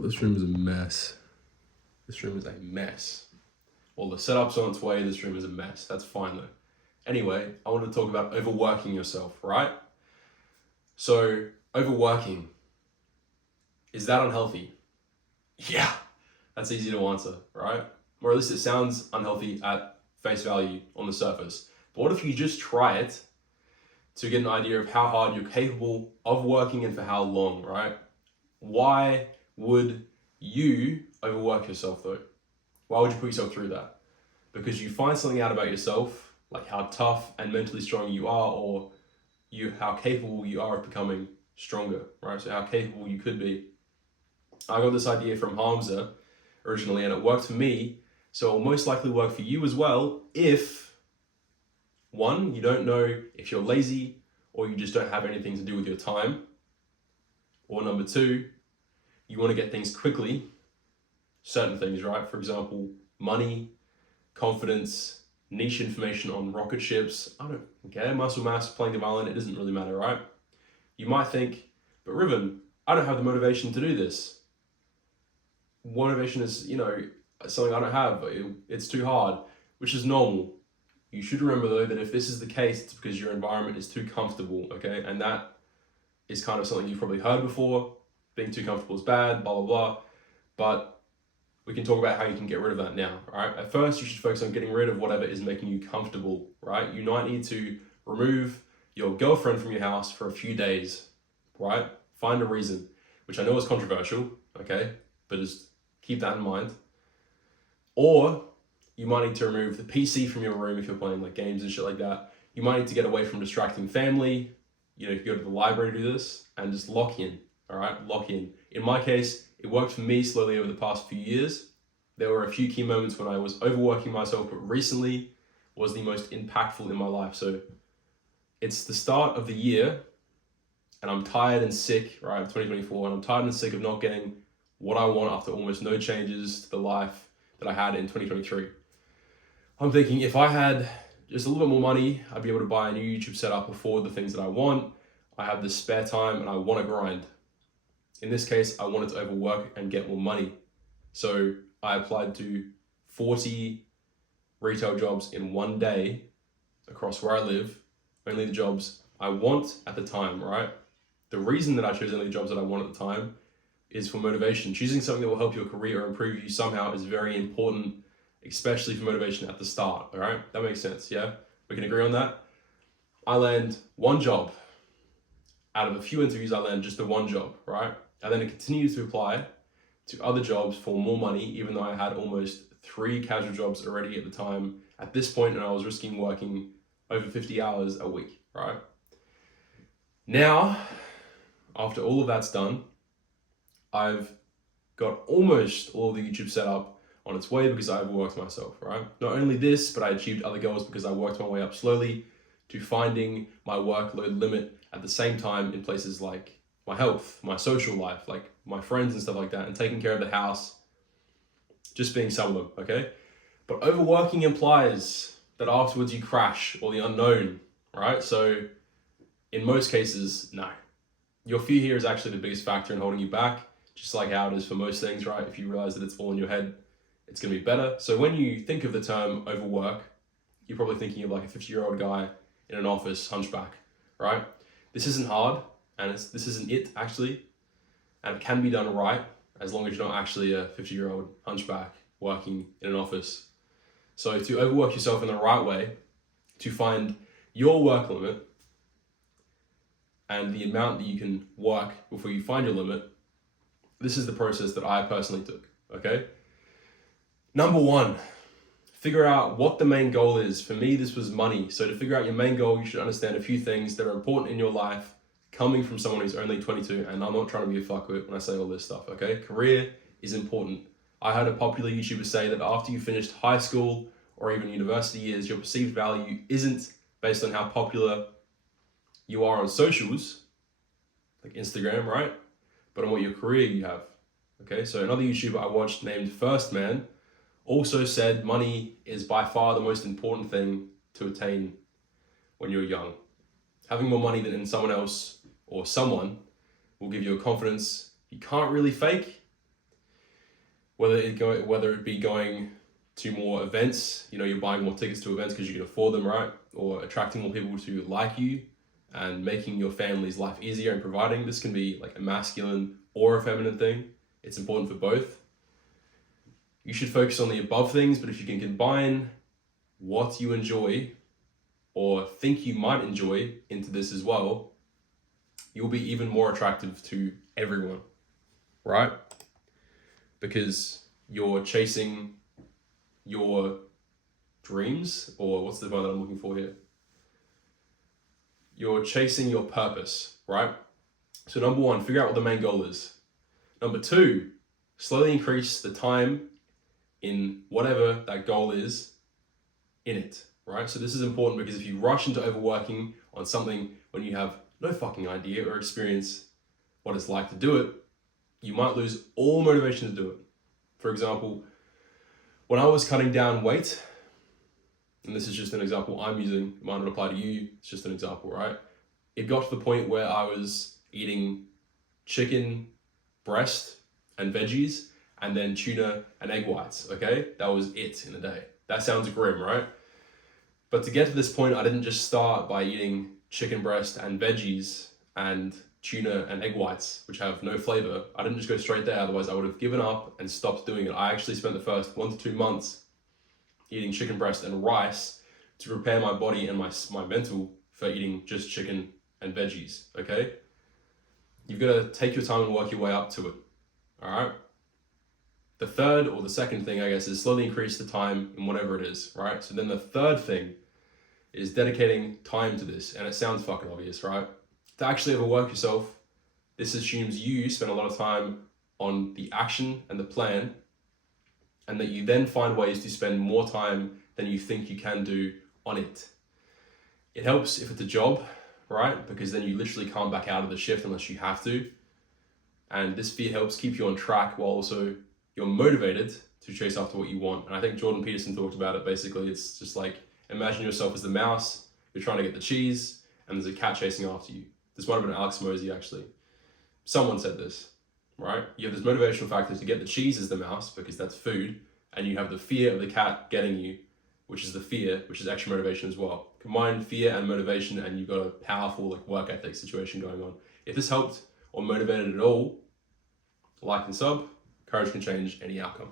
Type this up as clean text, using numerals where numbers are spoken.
God, this room is a mess. This room is a mess. Well, the setup's on its way, this room is a mess. That's fine though. Anyway, I wanted to talk about overworking yourself, right? So, overworking, is that unhealthy? Yeah, that's easy to answer, right? Or at least it sounds unhealthy at face value on the surface. But what if you just try it to get an idea of how hard you're capable of working and for how long, right? Why would you overwork yourself though? Why would you put yourself through that? Because you find something out about yourself, like how tough and mentally strong you are, or how capable you are of becoming stronger, right? So how capable you could be. I got this idea from Hamza originally, and it worked for me, so it will most likely work for you as well if, one, you don't know if you're lazy or you just don't have anything to do with your time, or number two, you want to get things quickly, certain things, right? For example, money, confidence, niche information on rocket ships, I don't care, muscle mass, playing the violin, it doesn't really matter, right? You might think, but Riven, I don't have the motivation to do this. Motivation is, something I don't have. It's too hard, which is normal. You should remember though that if this is the case, it's because your environment is too comfortable, okay? And that is kind of something you've probably heard before. Being too comfortable is bad, blah, blah, blah. But we can talk about how you can get rid of that now, right? At first, you should focus on getting rid of whatever is making you comfortable, right? You might need to remove your girlfriend from your house for a few days, right? Find a reason, which I know is controversial, okay? But just keep that in mind. Or you might need to remove the PC from your room if you're playing like games and shit like that. You might need to get away from distracting family. You can go to the library to do this and just lock in, all right? Lock in. In my case, it worked for me slowly over the past few years. There were a few key moments when I was overworking myself, but recently was the most impactful in my life. So it's the start of the year and I'm tired and sick, right? 2024, and I'm tired and sick of not getting what I want after almost no changes to the life that I had in 2023. I'm thinking if I had just a little bit more money, I'd be able to buy a new YouTube setup, afford the things that I want. I have this spare time and I want to grind. In this case, I wanted to overwork and get more money. So I applied to 40 retail jobs in one day across where I live, only the jobs I want at the time, right? The reason that I chose only the jobs that I want at the time is for motivation. Choosing something that will help your career or improve you somehow is very important, especially for motivation at the start, all right? That makes sense, yeah? We can agree on that? I land one job. Out of a few interviews, I land just the one job, right? And then I continue to apply to other jobs for more money, even though I had almost 3 casual jobs already at the time. At this point, and I was risking working over 50 hours a week, right? Now, after all of that's done, I've got almost all of the YouTube set up on its way because I overworked myself, right? Not only this, but I achieved other goals because I worked my way up slowly to finding my workload limit at the same time in places like my health, my social life, like my friends and stuff like that, and taking care of the house, just being some of them, okay? But overworking implies that afterwards you crash or the unknown, right? So in most cases, no. Your fear here is actually the biggest factor in holding you back, just like how it is for most things, right? If you realize that it's all in your head, it's gonna be better. So when you think of the term overwork, you're probably thinking of like a 50-year-old guy in an office, hunchback, right? This isn't hard, and this isn't it actually, and it can be done right, as long as you're not actually a 50-year-old hunchback working in an office. So to overwork yourself in the right way, to find your work limit, and the amount that you can work before you find your limit, this is the process that I personally took, okay? Number 1, figure out what the main goal is. For me, this was money. So to figure out your main goal, you should understand a few things that are important in your life coming from someone who's only 22, and I'm not trying to be a fuckwit when I say all this stuff, okay? Career is important. I heard a popular YouTuber say that after you finished high school or even university years, your perceived value isn't based on how popular you are on socials, like Instagram, right? But on what your career you have, okay? So another YouTuber I watched named First Man also said money is by far the most important thing to attain when you're young. Having more money than someone else or someone will give you a confidence you can't really fake, whether it be going to more events, you're buying more tickets to events because you can afford them, right? Or attracting more people to like you and making your family's life easier and providing. This can be like a masculine or a feminine thing. It's important for both. You should focus on the above things, but if you can combine what you enjoy or think you might enjoy into this as well, you'll be even more attractive to everyone, right? Because you're chasing your dreams, or what's the word that I'm looking for here? You're chasing your purpose, right? So number one, figure out what the main goal is. Number two, slowly increase the time in whatever that goal is in it, right? So this is important because if you rush into overworking on something when you have no fucking idea or experience what it's like to do it, you might lose all motivation to do it. For example, when I was cutting down weight, and this is just an example I'm using, it might not apply to you, it's just an example, right? It got to the point where I was eating chicken breast and veggies, and then tuna and egg whites, okay? That was it in a day. That sounds grim, right? But to get to this point, I didn't just start by eating chicken breast and veggies and tuna and egg whites, which have no flavor. I didn't just go straight there, otherwise I would have given up and stopped doing it. I actually spent the first 1 to 2 months eating chicken breast and rice to prepare my body and my mental for eating just chicken and veggies, okay? You've got to take your time and work your way up to it, all right? The third or the second thing, I guess, is slowly increase the time in whatever it is, right? So then the third thing is dedicating time to this. And it sounds fucking obvious, right? To actually overwork yourself, this assumes you spend a lot of time on the action and the plan, and that you then find ways to spend more time than you think you can do on it. It helps if it's a job, right? Because then you literally can't back out of the shift unless you have to. And this fear helps keep you on track while also you're motivated to chase after what you want. And I think Jordan Peterson talked about it. Basically, it's just like, imagine yourself as the mouse, you're trying to get the cheese, and there's a cat chasing after you. This might have been Alex Mosey, actually. Someone said this, right? You have this motivational factor to get the cheese as the mouse, because that's food, and you have the fear of the cat getting you, which is the fear, which is extra motivation as well. Combine fear and motivation, and you've got a powerful work ethic situation going on. If this helped or motivated at all, like and sub. Courage can change any outcome.